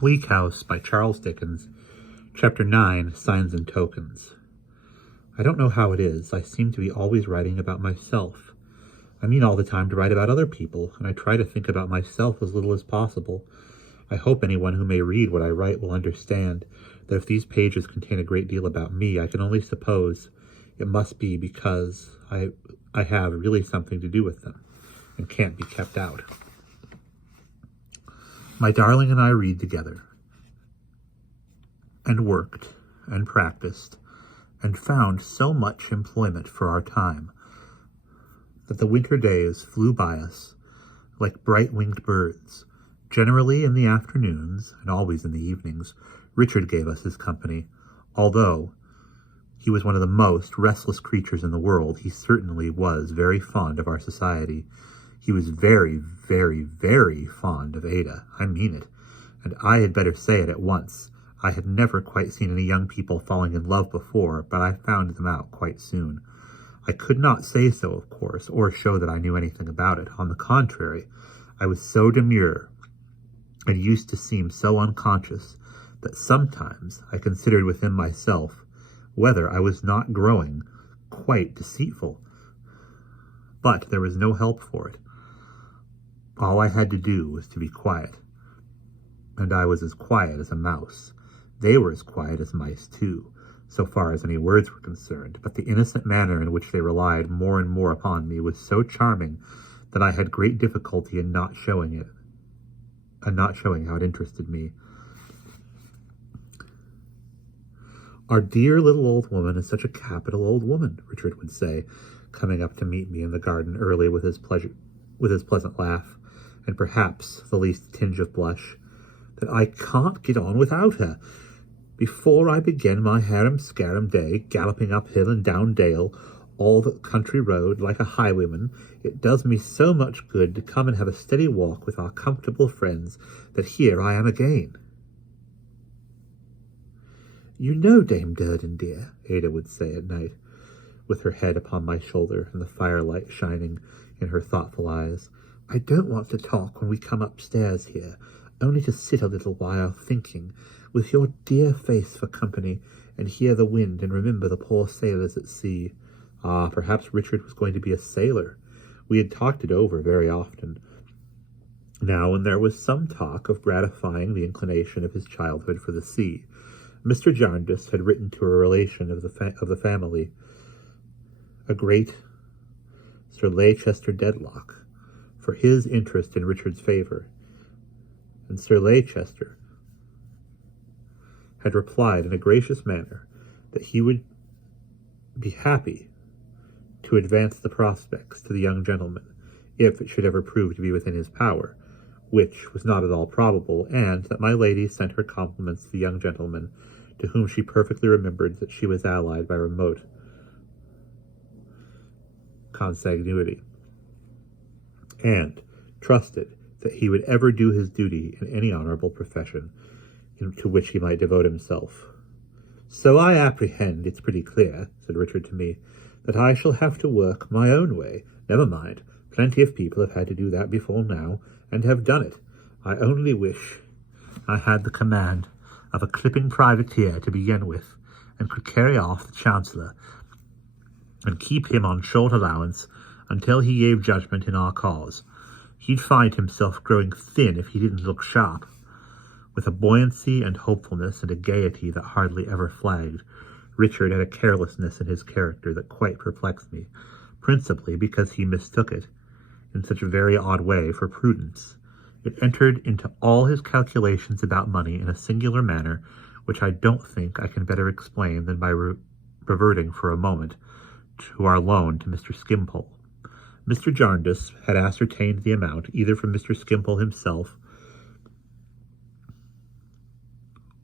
Bleak House by Charles Dickens, Chapter 9, Signs and Tokens. I don't know how it is, I seem to be always writing about myself. I mean all the time to write about other people, and I try to think about myself as little as possible. I hope anyone who may read what I write will understand that if these pages contain a great deal about me, I can only suppose it must be because I have really something to do with them, and can't be kept out. My darling and I read together, and worked, and practiced, and found so much employment for our time, that the winter days flew by us like bright-winged birds. Generally in the afternoons, and always in the evenings, Richard gave us his company. Although he was one of the most restless creatures in the world, he certainly was very fond of our society. He was very, very, very fond of Ada. I mean it. And I had better say it at once. I had never quite seen any young people falling in love before, but I found them out quite soon. I could not say so, of course, or show that I knew anything about it. On the contrary, I was so demure and used to seem so unconscious that sometimes I considered within myself whether I was not growing quite deceitful. But there was no help for it. All I had to do was to be quiet, and I was as quiet as a mouse. They were as quiet as mice, too, so far as any words were concerned, but the innocent manner in which they relied more and more upon me was so charming that I had great difficulty in not showing it, and not showing how it interested me. Our dear little old woman is such a capital old woman, Richard would say, coming up to meet me in the garden early with his pleasant laugh, and perhaps the least tinge of blush, that I can't get on without her. Before I begin my harum-scarum day, galloping up hill and down dale, all the country road, like a highwayman, it does me so much good to come and have a steady walk with our comfortable friends, that here I am again. You know, Dame Durden, dear, Ada would say at night, with her head upon my shoulder and the firelight shining in her thoughtful eyes, I don't want to talk when we come upstairs here, only to sit a little while thinking, with your dear face for company, and hear the wind and remember the poor sailors at sea. Ah, perhaps Richard was going to be a sailor. We had talked it over very often. Now, when there was some talk of gratifying the inclination of his childhood for the sea, Mr. Jarndyce had written to a relation of the family, a great Sir Leicester Dedlock, for his interest in Richard's favour, and Sir Leicester had replied in a gracious manner that he would be happy to advance the prospects to the young gentleman, if it should ever prove to be within his power, which was not at all probable, and that my lady sent her compliments to the young gentleman, to whom she perfectly remembered that she was allied by remote consanguinity, and trusted that he would ever do his duty in any honourable profession to which he might devote himself. So I apprehend it's pretty clear, said Richard to me, that I shall have to work my own way. Never mind, plenty of people have had to do that before now, and have done it. I only wish I had the command of a clipping privateer to begin with, and could carry off the Chancellor, and keep him on short allowance until he gave judgment in our cause. He'd find himself growing thin if he didn't look sharp. With a buoyancy and hopefulness and a gaiety that hardly ever flagged, Richard had a carelessness in his character that quite perplexed me, principally because he mistook it, in such a very odd way, for prudence. It entered into all his calculations about money in a singular manner, which I don't think I can better explain than by reverting for a moment to our loan to Mr. Skimpole. Mr. Jarndyce had ascertained the amount either from Mr. Skimpole himself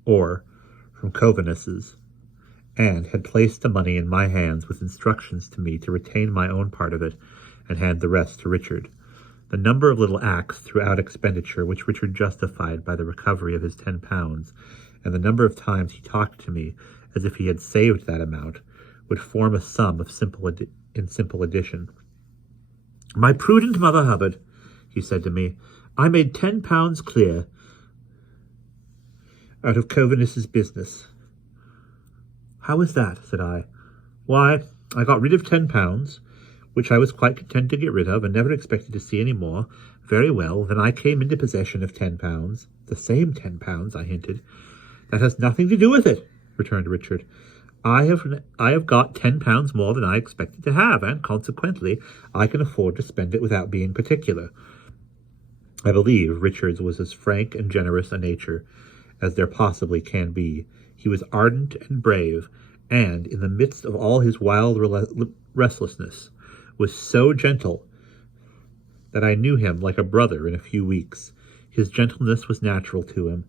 or from Covanes's, and had placed the money in my hands with instructions to me to retain my own part of it and hand the rest to Richard. The number of little acts throughout expenditure which Richard justified by the recovery of his £10, and the number of times he talked to me as if he had saved that amount, would form a sum of simple addition. My prudent Mother Hubbard, he said to me, I made £10 clear out of Covenus's business. How is that? Said I. Why, I got rid of £10, which I was quite content to get rid of, and never expected to see any more. Very well, then I came into possession of £10. The same £10, I hinted. That has nothing to do with it, returned Richard. I have got £10 more than I expected to have, and consequently I can afford to spend it without being particular. I believe Richard's was as frank and generous a nature as there possibly can be. He was ardent and brave, and, in the midst of all his wild restlessness, was so gentle that I knew him like a brother in a few weeks. His gentleness was natural to him,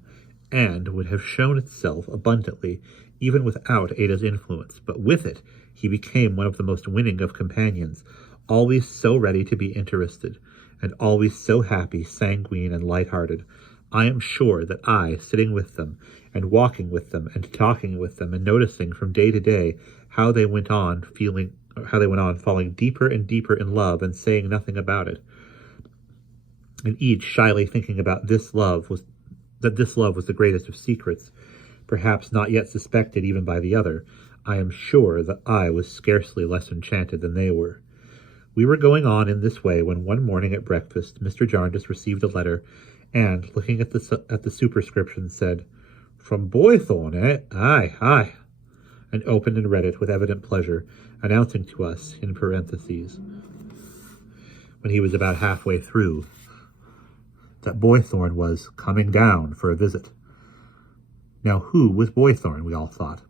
and would have shown itself abundantly even without Ada's influence, but with it he became one of the most winning of companions, always so ready to be interested, and always so happy, sanguine, and light-hearted. I am sure that I, sitting with them, and walking with them, and talking with them, and noticing from day to day how they went on falling deeper and deeper in love, and saying nothing about it, and each shyly thinking about that this love was the greatest of secrets, perhaps not yet suspected even by the other, I am sure that I was scarcely less enchanted than they were. We were going on in this way when one morning at breakfast Mr. Jarndyce received a letter, and, looking at the superscription, said, "From Boythorn, eh? Aye," and opened and read it with evident pleasure, announcing to us, in parentheses, when he was about halfway through, that Boythorn was coming down for a visit. Now, who was Boythorn, we all thought.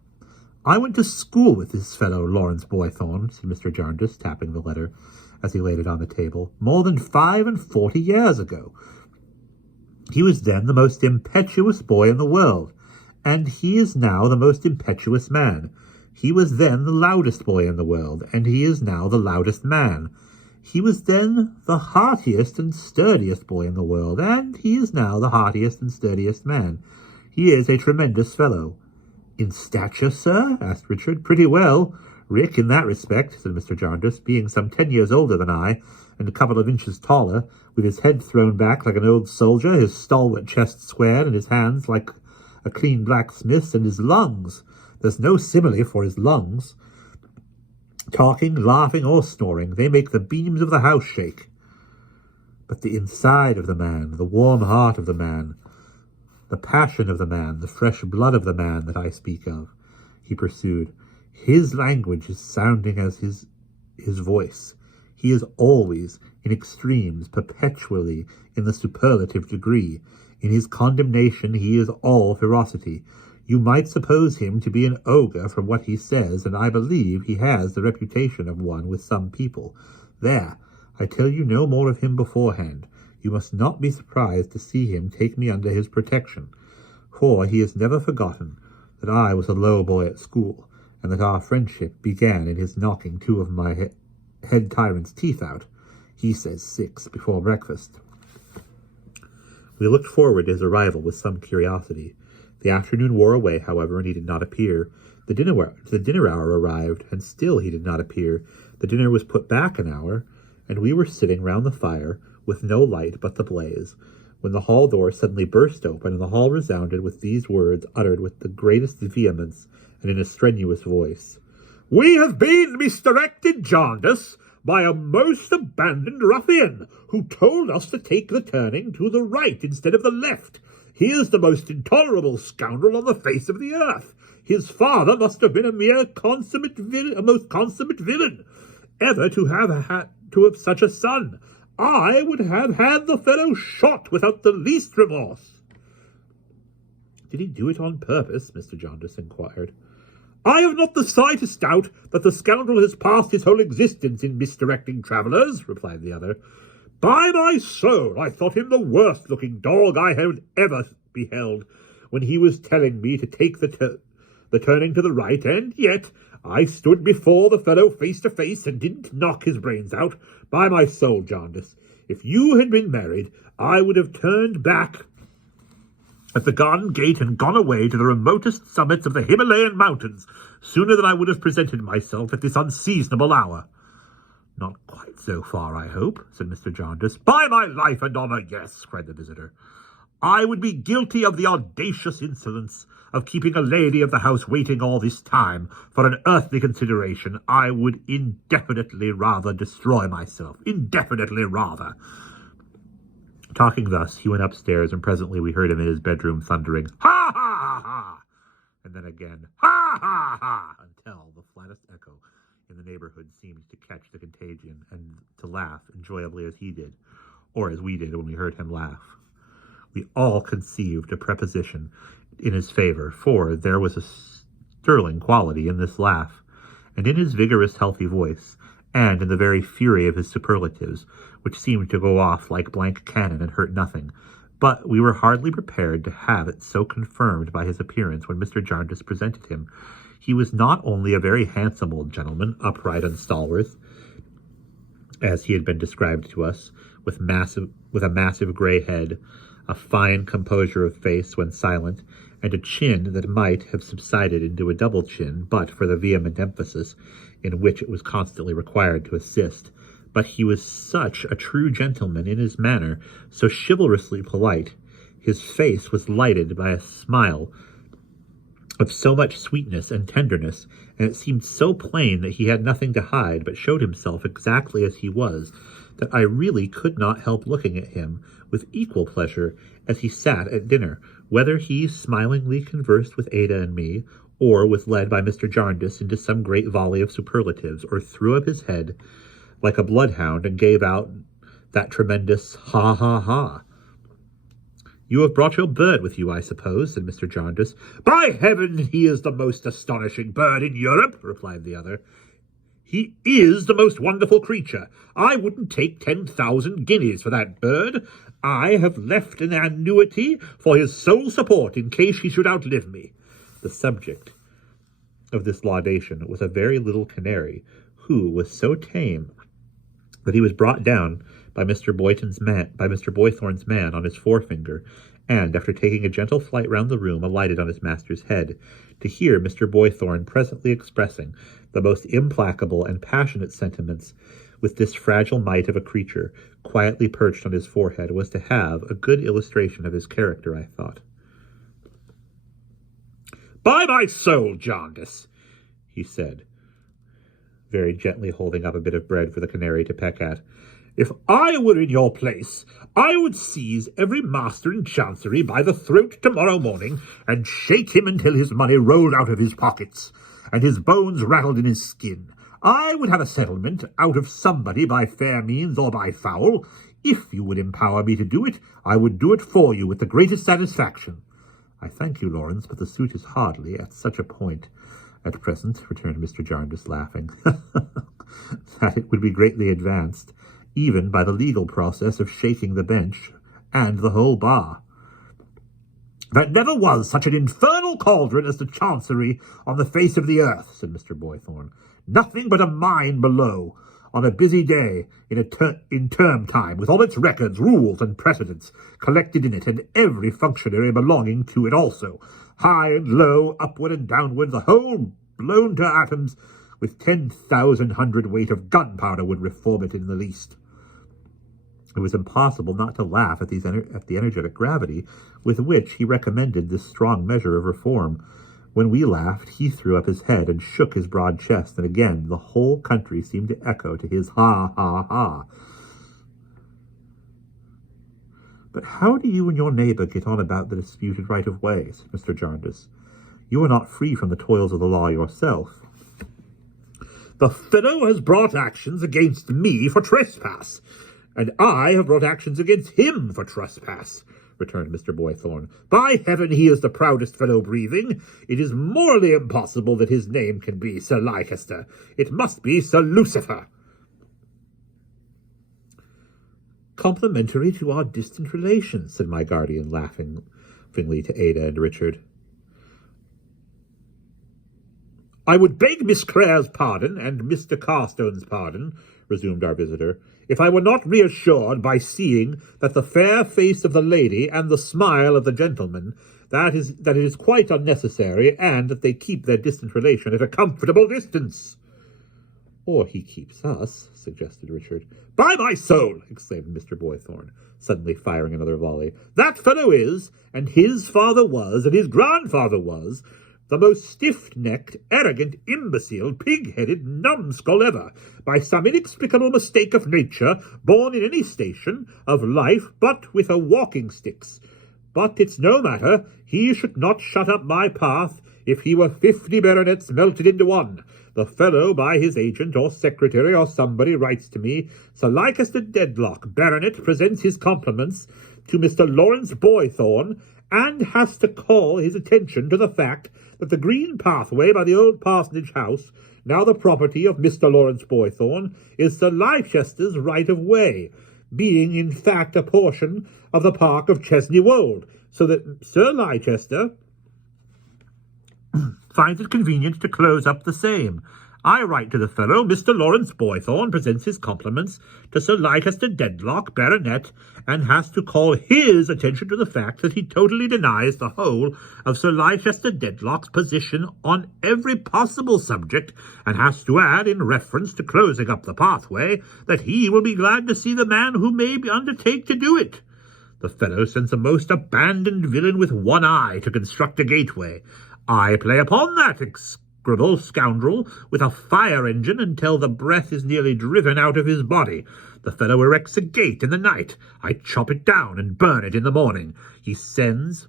"I went to school with this fellow Lawrence Boythorn," said Mr. Jarndyce, tapping the letter as he laid it on the table, "more than 45 years ago. He was then the most impetuous boy in the world, and he is now the most impetuous man. He was then the loudest boy in the world, and he is now the loudest man. He was then the heartiest and sturdiest boy in the world, and he is now the heartiest and sturdiest man. He is a tremendous fellow." "In stature, sir?" asked Richard. "Pretty well, Rick, in that respect," said Mr. Jarndyce, "being some 10 years older than I, and a couple of inches taller, with his head thrown back like an old soldier, his stalwart chest squared, and his hands like a clean blacksmith's, and his lungs. There's no simile for his lungs. Talking, laughing, or snoring, they make the beams of the house shake. But the inside of the man, the warm heart of the man, the passion of the man, the fresh blood of the man that I speak of," he pursued, "his language is sounding as his voice. He is always in extremes, perpetually in the superlative degree. In his condemnation he is all ferocity. You might suppose him to be an ogre from what he says, and I believe he has the reputation of one with some people. There, I tell you no more of him beforehand. You must not be surprised to see him take me under his protection, for he has never forgotten that I was a low boy at school, and that our friendship began in his knocking 2 of my head tyrant's teeth out. He says 6 before breakfast." We looked forward to his arrival with some curiosity. The afternoon wore away, however, and he did not appear. The dinner hour arrived, and still he did not appear. The dinner was put back an hour, and we were sitting round the fire, with no light but the blaze, when the hall door suddenly burst open, and the hall resounded with these words, uttered with the greatest vehemence and in a strenuous voice: "We have been misdirected, Jarndyce, by a most abandoned ruffian, who told us to take the turning to the right instead of the left. He is the most intolerable scoundrel on the face of the earth. His father must have been a most consummate villain, ever to have such a son. I would have had the fellow shot without the least remorse." "Did he do it on purpose?" Mr. Jarndyce inquired. "I have not the slightest doubt that the scoundrel has passed his whole existence in misdirecting travellers," replied the other. "By my soul, I thought him the worst-looking dog I had ever beheld when he was telling me to take the turning to the right, and yet I stood before the fellow face to face and didn't knock his brains out. By my soul, Jarndyce, if you had been married, I would have turned back at the garden gate and gone away to the remotest summits of the Himalayan mountains sooner than I would have presented myself at this unseasonable hour." "Not quite so far, I hope," said Mr. Jarndyce. "By my life and honour, yes," cried the visitor. I would be guilty of the audacious insolence of keeping a lady of the house waiting all this time for an earthly consideration. I would indefinitely rather destroy myself. Indefinitely rather. Talking thus, he went upstairs, and presently we heard him in his bedroom thundering, "Ha, ha, ha, ha!" and then again, "Ha, ha, ha!" until the flattest echo in the neighborhood seemed to catch the contagion and to laugh enjoyably as he did, or as we did when we heard him laugh. We all conceived a preposition in his favor, for there was a sterling quality in this laugh, and in his vigorous, healthy voice, and in the very fury of his superlatives, which seemed to go off like blank cannon and hurt nothing. But we were hardly prepared to have it so confirmed by his appearance when Mr. Jarndyce presented him. He was not only a very handsome old gentleman, upright and stalwart, as he had been described to us, with a massive grey head, a fine composure of face when silent, and a chin that might have subsided into a double chin but for the vehement emphasis in which it was constantly required to assist. But he was such a true gentleman in his manner, so chivalrously polite. His face was lighted by a smile of so much sweetness and tenderness, and it seemed so plain that he had nothing to hide, but showed himself exactly as he was, that I really could not help looking at him with equal pleasure as he sat at dinner, whether he smilingly conversed with Ada and me, or was led by Mr. Jarndyce into some great volley of superlatives, or threw up his head like a bloodhound and gave out that tremendous ha ha ha. "You have brought your bird with you, I suppose," said Mr. Jarndyce. "By heaven, he is the most astonishing bird in Europe," replied the other. "He is the most wonderful creature. I wouldn't take 10,000 guineas for that bird. I have left an annuity for his sole support in case he should outlive me." The subject of this laudation was a very little canary, who was so tame that he was brought down by Mr. Boythorn's man on his forefinger, and, after taking a gentle flight round the room, alighted on his master's head, to hear Mr. Boythorn presently expressing the most implacable and passionate sentiments with this fragile mite of a creature quietly perched on his forehead was to have a good illustration of his character, I thought. "By my soul, Jarndyce," he said, very gently holding up a bit of bread for the canary to peck at, "if I were in your place, I would seize every master in Chancery by the throat tomorrow morning and shake him until his money rolled out of his pockets and his bones rattled in his skin. I would have a settlement out of somebody by fair means or by foul. If you would empower me to do it, I would do it for you with the greatest satisfaction." "I thank you, Lawrence, but the suit is hardly at such a point at present," returned Mr. Jarndyce, laughing, "that it would be greatly advanced, even by the legal process of shaking the bench and the whole bar." "There never was such an infernal cauldron as the Chancery on the face of the earth," said Mr. Boythorn. "Nothing but a mine below, on a busy day in term time, with all its records, rules, and precedents collected in it, and every functionary belonging to it also, high and low, upward and downward, the whole blown to atoms, with 10,000 hundredweight of gunpowder would reform it in the least." It was impossible not to laugh at the energetic gravity with which he recommended this strong measure of reform. When we laughed, he threw up his head and shook his broad chest, and again the whole country seemed to echo to his ha, ha, ha. "But how do you and your neighbour get on about the disputed right of way?" said Mr. Jarndyce. "You are not free from the toils of the law yourself." "The fellow has brought actions against me for trespass, and I have brought actions against him for trespass," returned Mr. Boythorn. "By heaven, he is the proudest fellow breathing. It is morally impossible that his name can be Sir Leicester. It must be Sir Lucifer." "Complimentary to our distant relations," said my guardian, laughingly to Ada and Richard. "I would beg Miss Clare's pardon and Mr. Carstone's pardon," resumed our visitor, "if I were not reassured by seeing that the fair face of the lady and the smile of the gentleman, that it is quite unnecessary, and that they keep their distant relation at a comfortable distance." Or he keeps us, suggested Richard. By my soul! Exclaimed Mr. Boythorn, suddenly firing another volley. That fellow is, and his father was, and his grandfather was, the most stiff-necked, arrogant, imbecile, pig-headed numbskull ever, by some inexplicable mistake of nature, born in any station of life but with a walking-sticks. But it's no matter. He should not shut up my path if he were 50 baronets melted into one. The fellow, by his agent or secretary or somebody, writes to me, Sir Leicester Dedlock, baronet, presents his compliments to Mr. Lawrence Boythorn, and has to call his attention to the fact that the green pathway by the old parsonage house, now the property of Mr. Lawrence Boythorn, is Sir Leicester's right of way, being in fact a portion of the park of Chesney Wold, so that Sir Leicester finds it convenient to close up the same. I write to the fellow, Mr. Lawrence Boythorn presents his compliments to Sir Leicester Dedlock, baronet, and has to call his attention to the fact that he totally denies the whole of Sir Leicester Dedlock's position on every possible subject, and has to add, in reference to closing up the pathway, that he will be glad to see the man who may undertake to do it. The fellow sends a most abandoned villain with one eye to construct a gateway. I play upon that execrable scoundrel with a fire engine until the breath is nearly driven out of his body. The fellow erects a gate in the night. I chop it down and burn it in the morning. He sends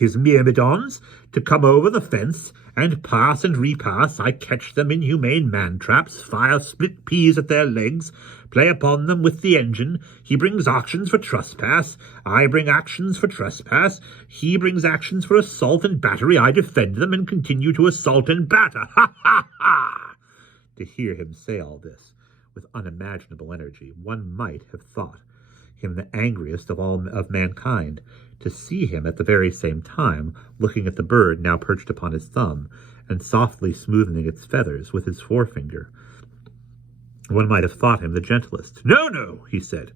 his myrmidons to come over the fence and pass and repass. I catch them in humane man-traps, fire split peas at their legs, play upon them with the engine. He brings actions for trespass. I bring actions for trespass. He brings actions for assault and battery. I defend them and continue to assault and batter. Ha, ha, ha! To hear him say all this with unimaginable energy, one might have thought him the angriest of all of mankind. To see him at the very same time looking at the bird now perched upon his thumb and softly smoothing its feathers with his forefinger, one might have thought him the gentlest. No, no, he said,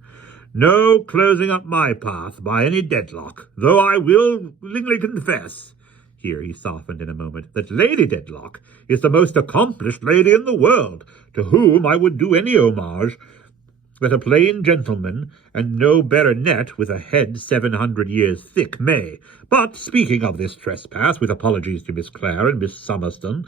no closing up my path by any Dedlock, though I will willingly confess, here he softened in a moment, that Lady Dedlock is the most accomplished lady in the world, to whom I would do any homage that a plain gentleman and no baronet with a head 700 years thick may. But, speaking of this trespass, with apologies to Miss Clare and Miss Summerston,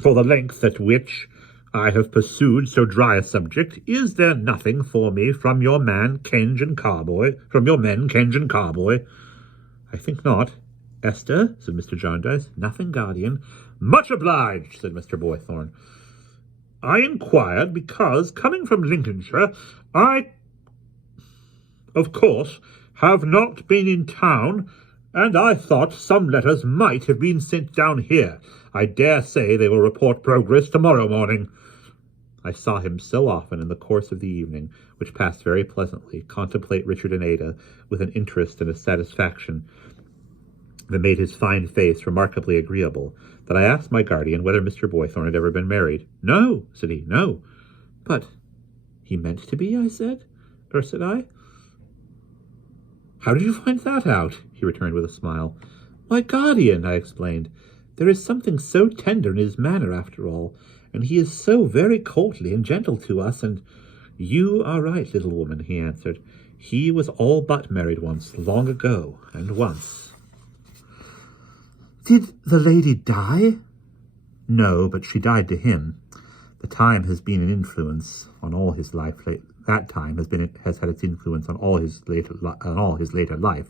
for the length at which I have pursued so dry a subject, is there nothing for me from your men, Kenge and Carboy? I think not. Esther, said Mr. Jarndyce. Nothing, guardian. Much obliged, said Mr. Boythorn. I inquired because, coming from Lincolnshire, I, of course, have not been in town, and I thought some letters might have been sent down here. I dare say they will report progress tomorrow morning. I saw him so often in the course of the evening, which passed very pleasantly, contemplate Richard and Ada with an interest and a satisfaction that made his fine face remarkably agreeable, that I asked my guardian whether Mr. Boythorn had ever been married. No, said he, no. But he meant to be, I said. Or said I? How did you find that out? He returned with a smile. Why, guardian, I explained, there is something so tender in his manner after all, and he is so very courtly and gentle to us, and— You are right, little woman, he answered. He was all but married once, long ago, and once. Did the lady die? No, but she died to him. The time has been an influence on all his life. That time has had its influence on all his later life.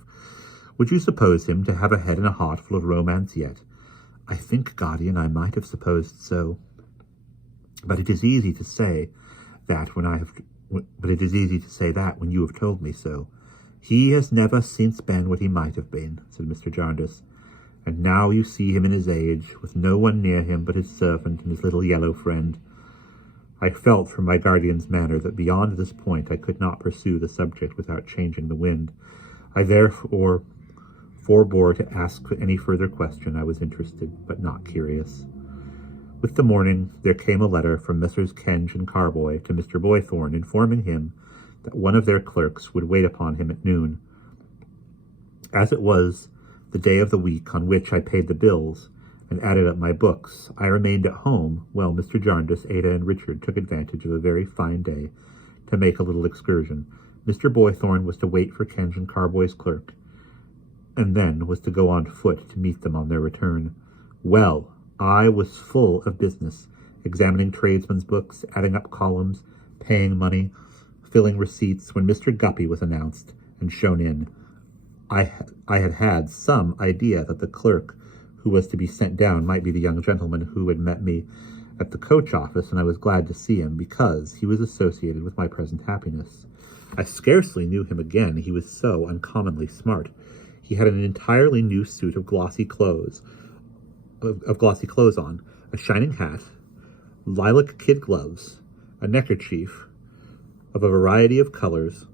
Would you suppose him to have a head and a heart full of romance yet? I think, guardian, I might have supposed so. But it is easy to say that when you have told me so. He has never since been what he might have been, said Mr. Jarndyce. And now you see him in his age, with no one near him but his servant and his little yellow friend. I felt from my guardian's manner that beyond this point I could not pursue the subject without changing the wind. I therefore forbore to ask any further question. I was interested, but not curious. With the morning there came a letter from Messrs. Kenge and Carboy to Mr. Boythorn, informing him that one of their clerks would wait upon him at noon. As it was the day of the week on which I paid the bills, and added up my books. I remained at home while Mr. Jarndyce, Ada, and Richard took advantage of a very fine day to make a little excursion. Mr. Boythorn was to wait for Kenge and Carboy's clerk, and then was to go on foot to meet them on their return. Well, I was full of business, examining tradesmen's books, adding up columns, paying money, filling receipts, when Mr. Guppy was announced and shown in. I had had some idea that the clerk who was to be sent down might be the young gentleman who had met me at the coach office, and I was glad to see him because he was associated with my present happiness. I scarcely knew him again, he was so uncommonly smart. He had an entirely new suit of glossy clothes on, a shining hat, lilac kid gloves, a neckerchief of a variety of colors,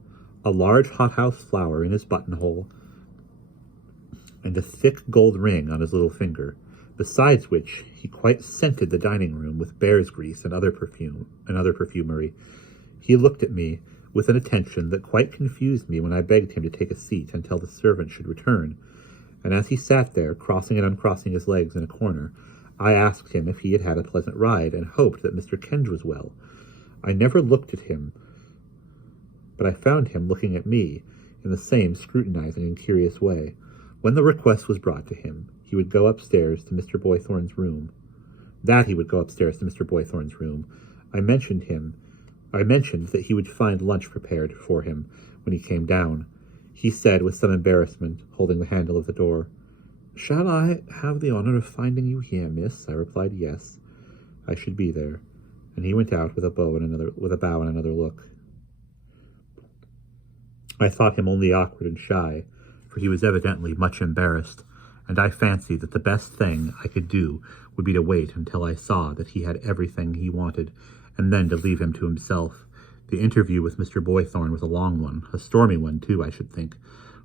a large hothouse flower in his buttonhole, and a thick gold ring on his little finger, besides which he quite scented the dining room with bear's grease and other perfumery. He looked at me with an attention that quite confused me when I begged him to take a seat until the servant should return, and as he sat there, crossing and uncrossing his legs in a corner, I asked him if he had had a pleasant ride, and hoped that Mr. Kenge was well. I never looked at him, but I found him looking at me in the same scrutinizing and curious way. When the request was brought to him, he would go upstairs to Mr. Boythorn's room. I mentioned that he would find lunch prepared for him when he came down. He said, with some embarrassment, holding the handle of the door, "Shall I have the honor of finding you here, miss?" I replied, "Yes, I should be there." And he went out with a bow and another look. I thought him only awkward and shy, for he was evidently much embarrassed, and I fancied that the best thing I could do would be to wait until I saw that he had everything he wanted, and then to leave him to himself. The interview with Mr. Boythorn was a long one, a stormy one too, I should think,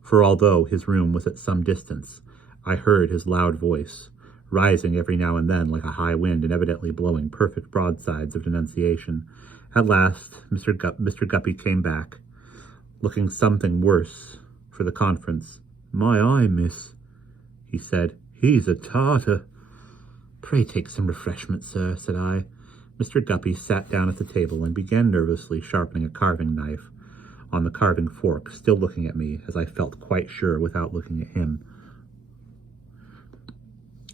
for although his room was at some distance, I heard his loud voice, rising every now and then like a high wind and evidently blowing perfect broadsides of denunciation. At last Mr. Guppy came back, looking something worse for the conference. "My eye, miss," he said. "He's a Tartar." "Pray take some refreshment, sir," said I. Mr. Guppy sat down at the table and began nervously sharpening a carving knife on the carving fork, still looking at me, as I felt quite sure without looking at him,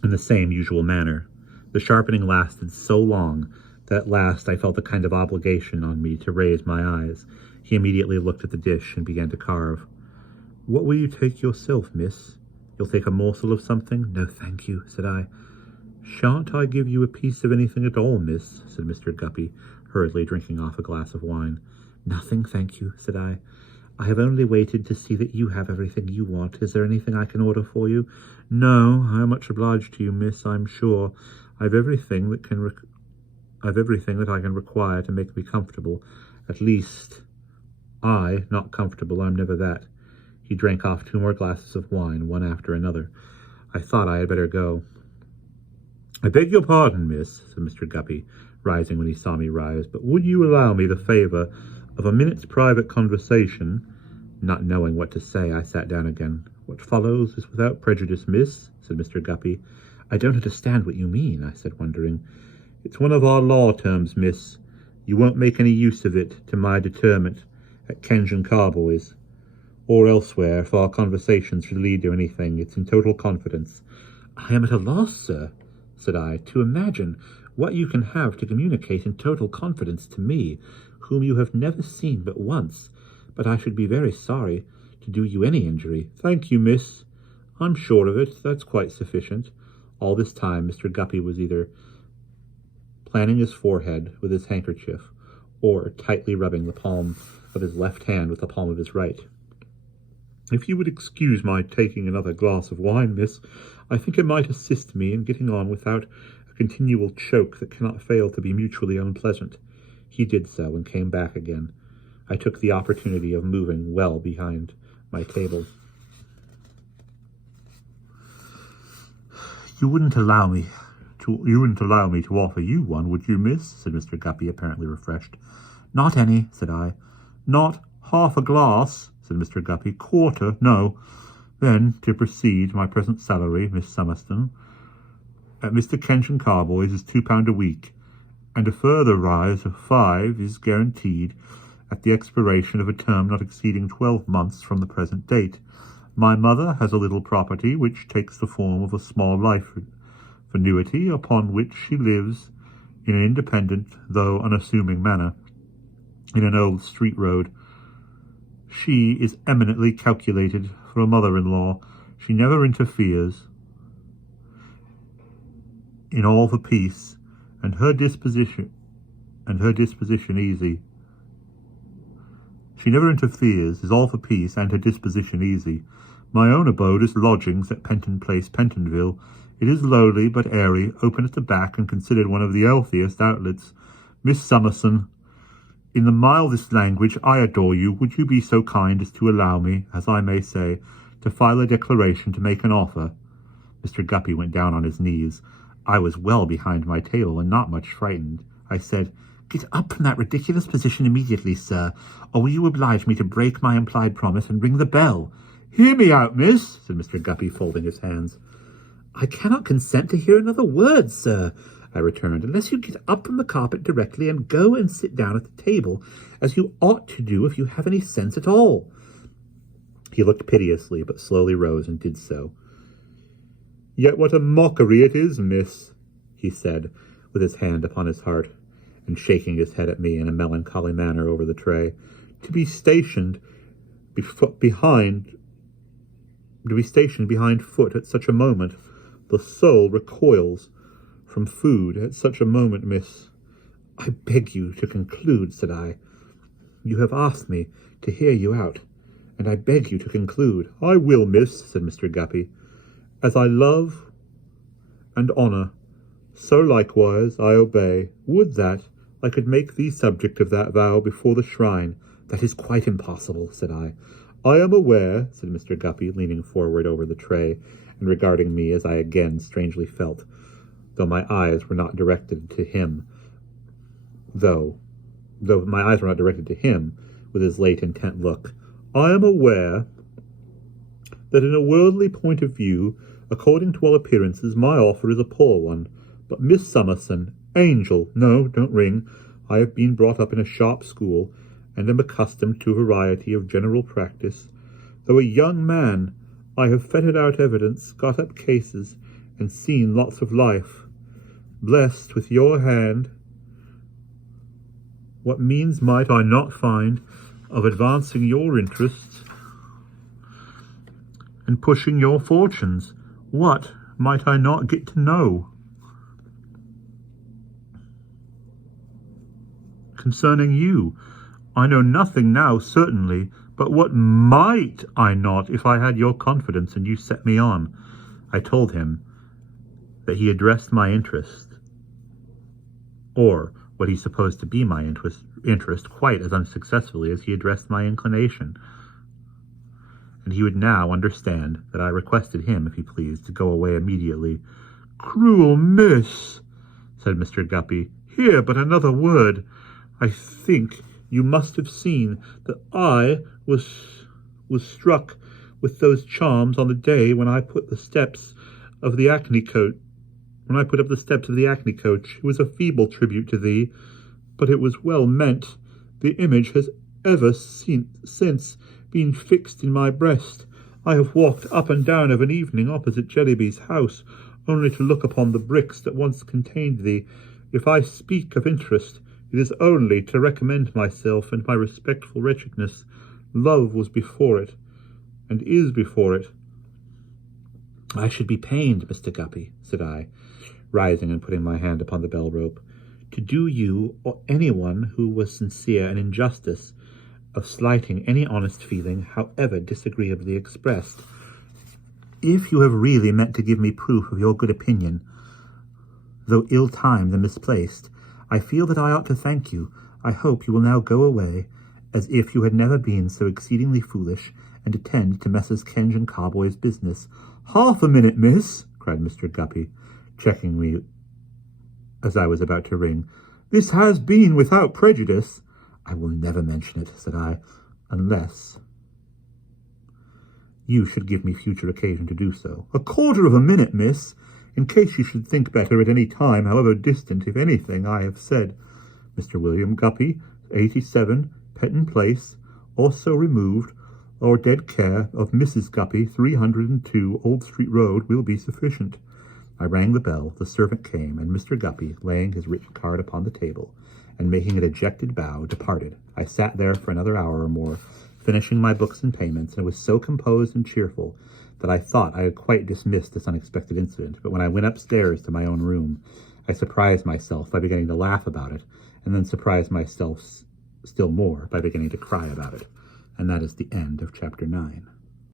in the same usual manner. The sharpening lasted so long that at last I felt a kind of obligation on me to raise my eyes. He immediately looked at the dish and began to carve. "What will you take yourself, miss? You'll take a morsel of something?" "No, thank you," said I. "Shan't I give you a piece of anything at all, miss?" said Mr. Guppy, hurriedly drinking off a glass of wine. "Nothing, thank you," said I. "I have only waited to see that you have everything you want. Is there anything I can order for you?" "No, I am much obliged to you, miss, I'm sure. I've everything that I can require to make me comfortable. At least, not comfortable, I'm never that." He drank off 2 more glasses of wine, one after another. I thought I had better go. "I beg your pardon, miss," said Mr. Guppy, rising when he saw me rise, "but would you allow me the favour of a minute's private conversation?" Not knowing what to say, I sat down again. "What follows is without prejudice, miss," said Mr. Guppy. "I don't understand what you mean," I said, wondering. "It's one of our law terms, miss. You won't make any use of it, to my determent, at Kenge and Carboy's, or elsewhere, if our conversations should lead to anything. It's in total confidence." "I am at a loss, sir," said I, "to imagine what you can have to communicate in total confidence to me, whom you have never seen but once, but I should be very sorry to do you any injury." "Thank you, miss. I'm sure of it. That's quite sufficient." All this time Mr. Guppy was either planning his forehead with his handkerchief, or tightly rubbing the palm of his left hand with the palm of his right. "If you would excuse my taking another glass of wine, miss, I think it might assist me in getting on without a continual choke that cannot fail to be mutually unpleasant." He did so, and came back again. I took the opportunity of moving well behind my table. You wouldn't allow me to offer you one, would you, miss?" said Mr. Guppy, apparently refreshed. "Not any," said I. "Not half a glass?" said Mr. Guppy. "Quarter? No. Then, to proceed, my present salary, Miss Summerston, at Mr. Kenshin Carboy's is £2 a week, and a further rise of 5 is guaranteed at the expiration of a term not exceeding 12 months from the present date. My mother has a little property which takes the form of a small life annuity, upon which she lives in an independent, though unassuming manner, in an old street road. She is eminently calculated for a mother-in-law. She never interferes in all for peace, and her disposition easy. She never interferes, is all for peace, and her disposition easy. My own abode is lodgings at Penton Place, Pentonville. It is lowly but airy, open at the back, and considered one of the healthiest outlets. Miss Summerson, in the mildest language, I adore you. Would you be so kind as to allow me, as I may say, to file a declaration to make an offer? Mr. Guppy went down on his knees. I was well behind my table and not much frightened. I said, "Get up from that ridiculous position immediately, sir, or will you oblige me to break my implied promise and ring the bell?" "Hear me out, miss," said Mr. Guppy, folding his hands. "I cannot consent to hear another word, sir," I returned, "unless you get up from the carpet directly and go and sit down at the table, as you ought to do if you have any sense at all." He looked piteously, but slowly rose and did so. "Yet what a mockery it is, miss," he said, with his hand upon his heart, and shaking his head at me in a melancholy manner over the tray, to be stationed behind foot at such a moment. The soul recoils from food at such a moment, miss." "I beg you to conclude," said I. "You have asked me to hear you out, and I beg you to conclude." "I will, miss," said Mr. Guppy. "As I love and honour, so likewise I obey. Would that I could make thee subject of that vow before the shrine." "That is quite impossible," said I. "I am aware," said Mr. Guppy, leaning forward over the tray, and regarding me as I again strangely felt, though my eyes were not directed to him, with his late intent look, "I am aware that in a worldly point of view, according to all appearances, my offer is a poor one. But Miss Summerson, angel, no, don't ring. I have been brought up in a sharp school, and am accustomed to variety of general practice. Though a young man, I have fettered out evidence, got up cases, and seen lots of life. Blessed with your hand, what means might I not find of advancing your interests and pushing your fortunes? What might I not get to know concerning you? I know nothing now, certainly, but what might I not if I had your confidence and you set me on?" I told him that he addressed my interest, or what he supposed to be my interest, quite as unsuccessfully as he addressed my inclination, and he would now understand that I requested him, if he pleased, to go away immediately. "Cruel miss," said Mr. Guppy, "hear but another word. I think you must have seen that I was struck with those charms on the day when I put up the steps of the Acme coach. It was a feeble tribute to thee, but it was well meant. The image has ever since been fixed in my breast. I have walked up and down of an evening opposite Jellyby's house, only to look upon the bricks that once contained thee. If I speak of interest, it is only to recommend myself and my respectful wretchedness. Love was before it, and is before it." "I should be pained, Mr. Guppy," said I, rising and putting my hand upon the bell-rope, "to do you or any one who was sincere an injustice of slighting any honest feeling, however disagreeably expressed. If you have really meant to give me proof of your good opinion, though ill-timed and misplaced, I feel that I ought to thank you. I hope you will now go away, as if you had never been so exceedingly foolish, and attend to Messrs. Kenge and Carboy's business." "Half a minute, miss," cried Mr. Guppy, checking me as I was about to ring. "This has been without prejudice." "I will never mention it," said I, "unless you should give me future occasion to do so." "A quarter of a minute, miss. In case you should think better at any time, however distant, if anything, I have said, Mr. William Guppy, 87, Petton Place, also removed, or dead care of Mrs. Guppy, 302 Old Street Road, will be sufficient. I rang the bell, the servant came, and Mr. Guppy, laying his written card upon the table, and making a dejected bow, departed. I sat there for another hour or more, finishing my books and payments, and was so composed and cheerful that I thought I had quite dismissed this unexpected incident. But when I went upstairs to my own room, I surprised myself by beginning to laugh about it, and then surprised myself still more by beginning to cry about it. And that is the end of chapter 9.